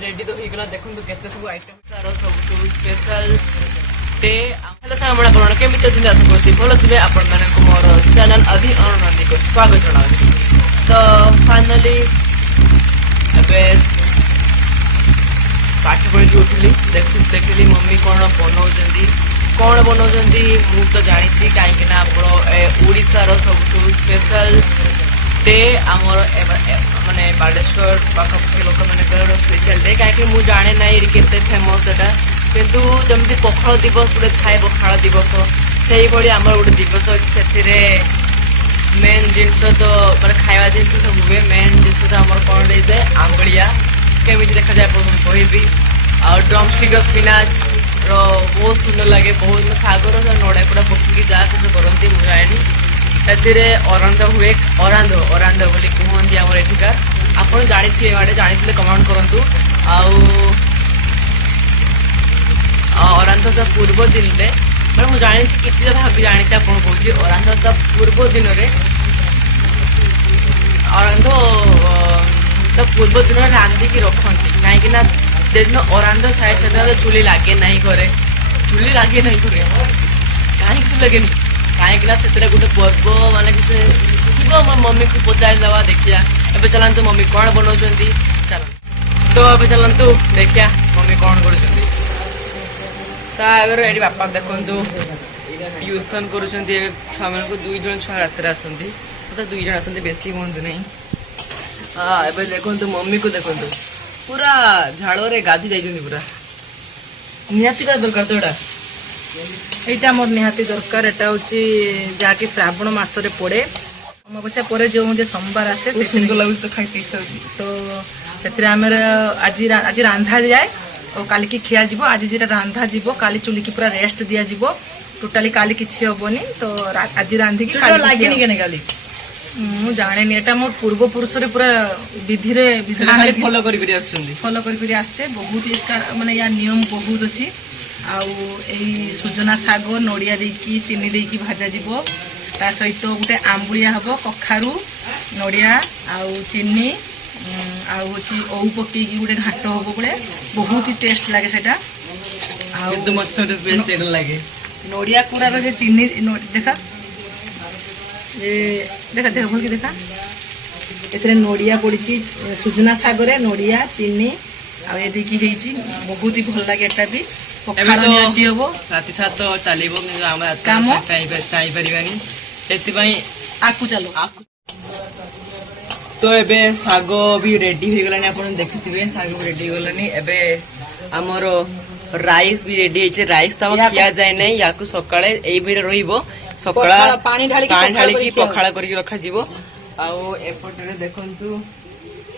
Ready तो हो गला देखो केते सब आइटम सारो सब स्पेशल डे हेलो सामना करण केमिति अछि आशा करती भलो थिबे आपण माने को मोर चैनल अभी अनुनंदी को स्वागत जणाउछि। तो फाइनली अबे पाठ पढ़ी उठली देखली मम्मी कौन बनाऊँ मु तो जानी कहीं ओडिशार सब स्पेशल डे आमर माने बालेश्वर पाखापाखि लोक मैंने स्पेशल डे कहीं मुझे जाने ना के फेमस एटा किंतु जमी पखाल दिवस गोटे थाए पखाल दिवस से आमर गोटे दिवस अच्छे से मेन जिनस तो मतलब खावा जिन सब हुए मेन जिन तो आम कौन जाए आंबलिया केमी देखा जाए कहबी आ ड्रमस्टिक स्पिनाच बहुत सुंदर लगे बहुत सागर नड़ा पड़ा पकड़ी जहाँ किसी करती मुझे जानी अरांध हुए अरांध अरांध बोली कहते आम एठिका आपड़ जानी जानी कमेंट करूँ अरांध पूर्व दिन में मैं मुझे जानी किसी भाभी जानी आप कौन अरांध पूर्व दिन में अरांध पूर्व दिन रांधिकी रखती कहीं जेदिन अरांध थाए से चुली लगे ना घरे चुली लगे ना घरे कहीं चुली लगे कहीं से गोटे पर्व माने किसी मो मम्मी को पचार दवा देखिया एबे चलतु मम्मी कौन बनाऊँ चल तो एबे चलतु देखिया मम्मी कौन कर बापा देखु ट्यूशन कर छुआ मान को 2 जन छुआ रात आसती मतलब 2 जन आसती बेसी हूँ नहीं। हाँ एबे देखु मम्मी को देखु पूरा झाड़ गाधी जाइए पूरा निहाती दरकार तो এইটা আমার নিহাতি দরকার। এটা হচ্ছে যাকে শ্রাবণ মাসরে পড়ে অমাবস্যা পরে যে সোমবার আসে সুন্দর লাগুଛି তো খাইতে ইচ্ছা হচ্ছে তো ସେଥିରେ ଆମର ଆଜି ରାନ୍ଧା ଯାଏ ଆଉ କାଲିକି ଖିଆ ଯିବ। ଆଜି ଯେଟା ରାନ୍ଧା ଯିବ କାଲି ଚୁଲିକି ପୁରା ରେଷ୍ଟ ଦିଆଯିବ ଟୋଟାଲି କାଲି କିଛି ହବନି। ତ ଆଜି ରାନ୍ଧିକି ଲାଗେନି କେନେ କାଲି ମୁଁ ଜାଣିନି ଏଟା ମୋ ପୂର୍ବପୁରୁଷରେ ପୁରା ବିଧିରେ ବିଧାନରେ ଫଲୋ କରି ଆସୁଛନ୍ତି ଫଲୋ କରି ଆସିছে। ବହୁତ ମାନେ ୟା ନିୟମ ବହୁତ ଅଛି। ଆଉ ଏଇ ସୁଜନା ଶାଗ ନଡ଼ିଆ ଦେଇକି ଚିନି ଦେଇକି ଭାଜାଯିବ ତା ସହିତ ଗୋଟେ ଆମ୍ବୁଳିଆ ହେବ କଖାରୁ ନଡ଼ିଆ ଆଉ ଚିନି ଆଉ ହେଉଛି ଓଉ ପକେଇକି ଗୋଟେ ଘାଟ ହେବ ଗୋଟେ ବହୁତ ହି ଟେଷ୍ଟ ଲାଗେ ସେଟା। ଆଉ ଲାଗେ ନଡ଼ିଆ କୁରାର ଯେ ଚିନି ଦେଖା ଦେଖା ଦେଖା ଭଲକି ଦେଖା ଏଥିରେ ନଡ଼ିଆ ପଡ଼ିଛି ସୁଜନା ଶାଗରେ ନଡ଼ିଆ ଚିନି ଆଉ ଏ ଦେଇକି ହେଇଛି ବହୁତ ହି ଭଲ ଲାଗେ ଏଟା ବି ପଖାଳ ନିହାତି ହବ ରାତି ସାରା ତ ଚାଲିବ କାମ ଚାହିଁପାରିବାନି ସେଥିପାଇଁ ଆକୁ ଚାଲ तो एबे साग भी रेडी हो गलानी आप देखिथिबे साग भी रेडी हो गलानी एबे हमर राइस भी रेडी होइছে राइस तो खिया जाए नहीं या सकाळे एई भी रहिबो सकाळा पानी ढाली की पखाळा करके रखा जीवो आउ एपटरे देखंतु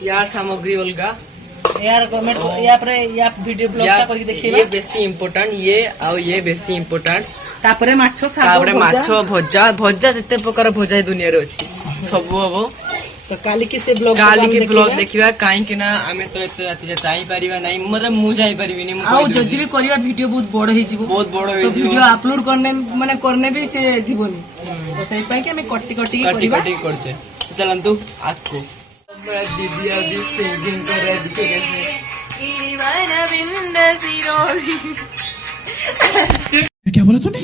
यार सामग्री अलगा यार गवर्नमेंट या पर या वीडियो ब्लॉग ता करके देखिबा ये बेसी इंपोर्टेंट ये बेसी इंपोर्टेंट तापरे माछो साग तापरे माछो भजा भजा जते प्रकार भजा दुनिया रे अछि सब हबो तो काली की से ब्लॉग देखिबा काहे कि ना हमें तो एते राति जाई परिबा नै मतलब मु जाई परिबिनी आ जदी भी करिया वीडियो बहुत बड़ हे जिवो बहुत बड़ हे तो वीडियो अपलोड करने माने करने भी से जीवनी तो सही पाई कि हमें कट्टी करछे चलंतु आको मेरा दीदी अभी सिंगिंग कर रहा है दिखे कैसे ईवाना बिंद सिरोही क्या बोला तूने?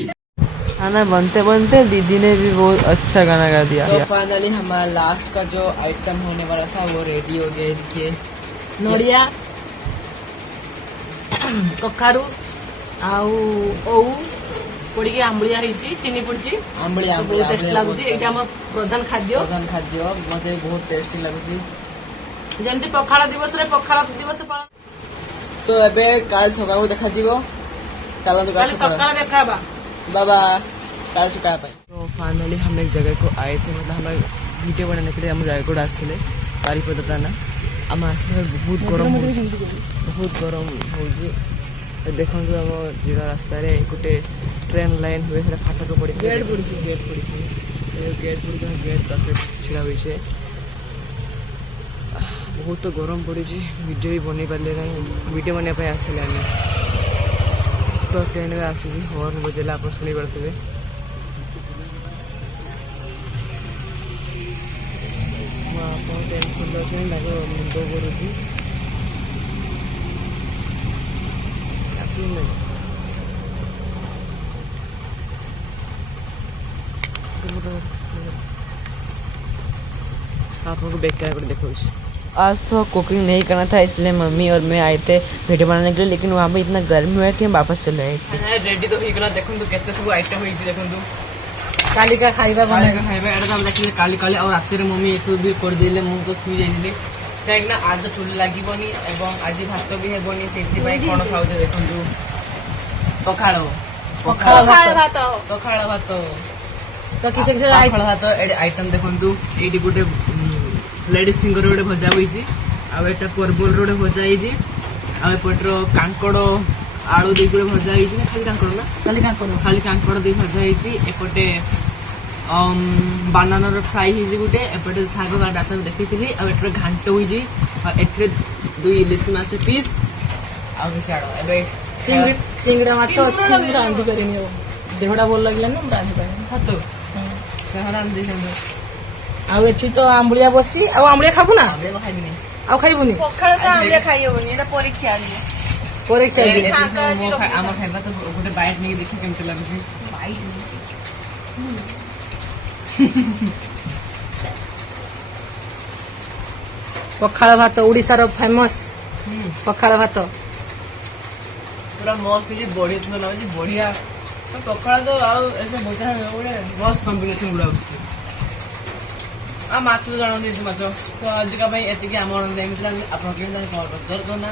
खाना बनते बनते दीदी ने भी बहुत अच्छा गाना गा दिया। तो फाइनली हमारा लास्ट का जो आइटम होने वाला था वो रेडी हो गया। देखिए नड़िया कखारू आउ ओऊ पड़ी आंबलिया चीनी पड़ी आंबलिया बहुत टेस्ट लगुच ये प्रधान खाद्य मत बहुत टेस्टी लगुच जमी पखाड़ दिवस पालन तो एबे काल सका देखा चलते सकाल देखा बाबा काल सुटा तो फाइनली हम एक जगह को आए थे मतलब हमें वीडियो बनाने के लिए हम जगह को आसते बारिपदा था ना आम आस बहुत गरम हो देखो आम जिला रास्तार गोटे ट्रेन लाइन हुए फाटक पड़ी गेट पड़ी पाखे छिड़ा हुई बहुत गरम पड़ी वीडियो भी बन पारे ना वीडियो बनवाई आसिले आम तो ट्रेन में आसूसी हॉर्न बजेला आप शुणी पारे आपको ଟେନସନ୍ ଅଛନ୍ତି ତାଙ୍କ ମୁଣ୍ଡ କରୁଛି ଆସୁନି आपको बैक कैमरा पर देखो। आज तो कुकिंग नहीं करना था इसलिए मम्मी और मैं आए थे वीडियो बनाने के लिए, लेकिन वहाँ पे इतना गर्मी हुआ है कि हम वापस चले आए थे। रेडी तो होगा देखो केते सब आइटम होई देखो काली का खाइबा बना खाइबा एटा हम देखिले काली काली और रात में मम्मी एसब भी कर दिले मु तो सुई जाइले काहे ना आज तो चुली लागिबनी एवं आज भात भी हेबनी सेति भाई कोन खाउजे देखो पखाळ पखाळ भात पखाळ भात तो किसे किसे पखाळ भात आइटम देखो एटी गुटे लेडीज फिंगर गोटे भजा होइछि आ एटा परबल रोडे भजा होइछि आ एपटर कांकड़ आलू दी गुटे भजा होइछि ना खाली कांकड़ दी भजा होइछि एपटे बानाना रो फ्राई होइछि गुटे एपटे साग डाटा देखिथिली आ एटर घांट होइछि आ एथरे दुई इलिस माछ पीस आ बिचाड़ो एबे चिंगड़ा माछ अछि रांधी करिनी हो देहडा बोल लागला ना रांधी करिनी हातो से रांधी हम आ एठी तो आंबुलिया बसछि आ आंबुलिया खाबु ना आबे खाइबी नहीं आ खाइबुनी पखाळ तो आमले खाइबनी एटा परीक्षा आली परीक्षा आम खाइबा तो गोटे बाइट नहीं देखि केमते लागुछि बाइट पखाळ भात ओडिसा रो फेमस पखाळ भात पूरा मस्त जी बॉडी स्मेल आउछि बढ़िया तो पखाळ तो आ ऐसे मजा है गोटे मस्त कॉम्बिनेशन गुडा होछि आ माछ जान देछि माछ तो आज का भाई एति के हमर नेम चला आपन के जान कॉल कर ना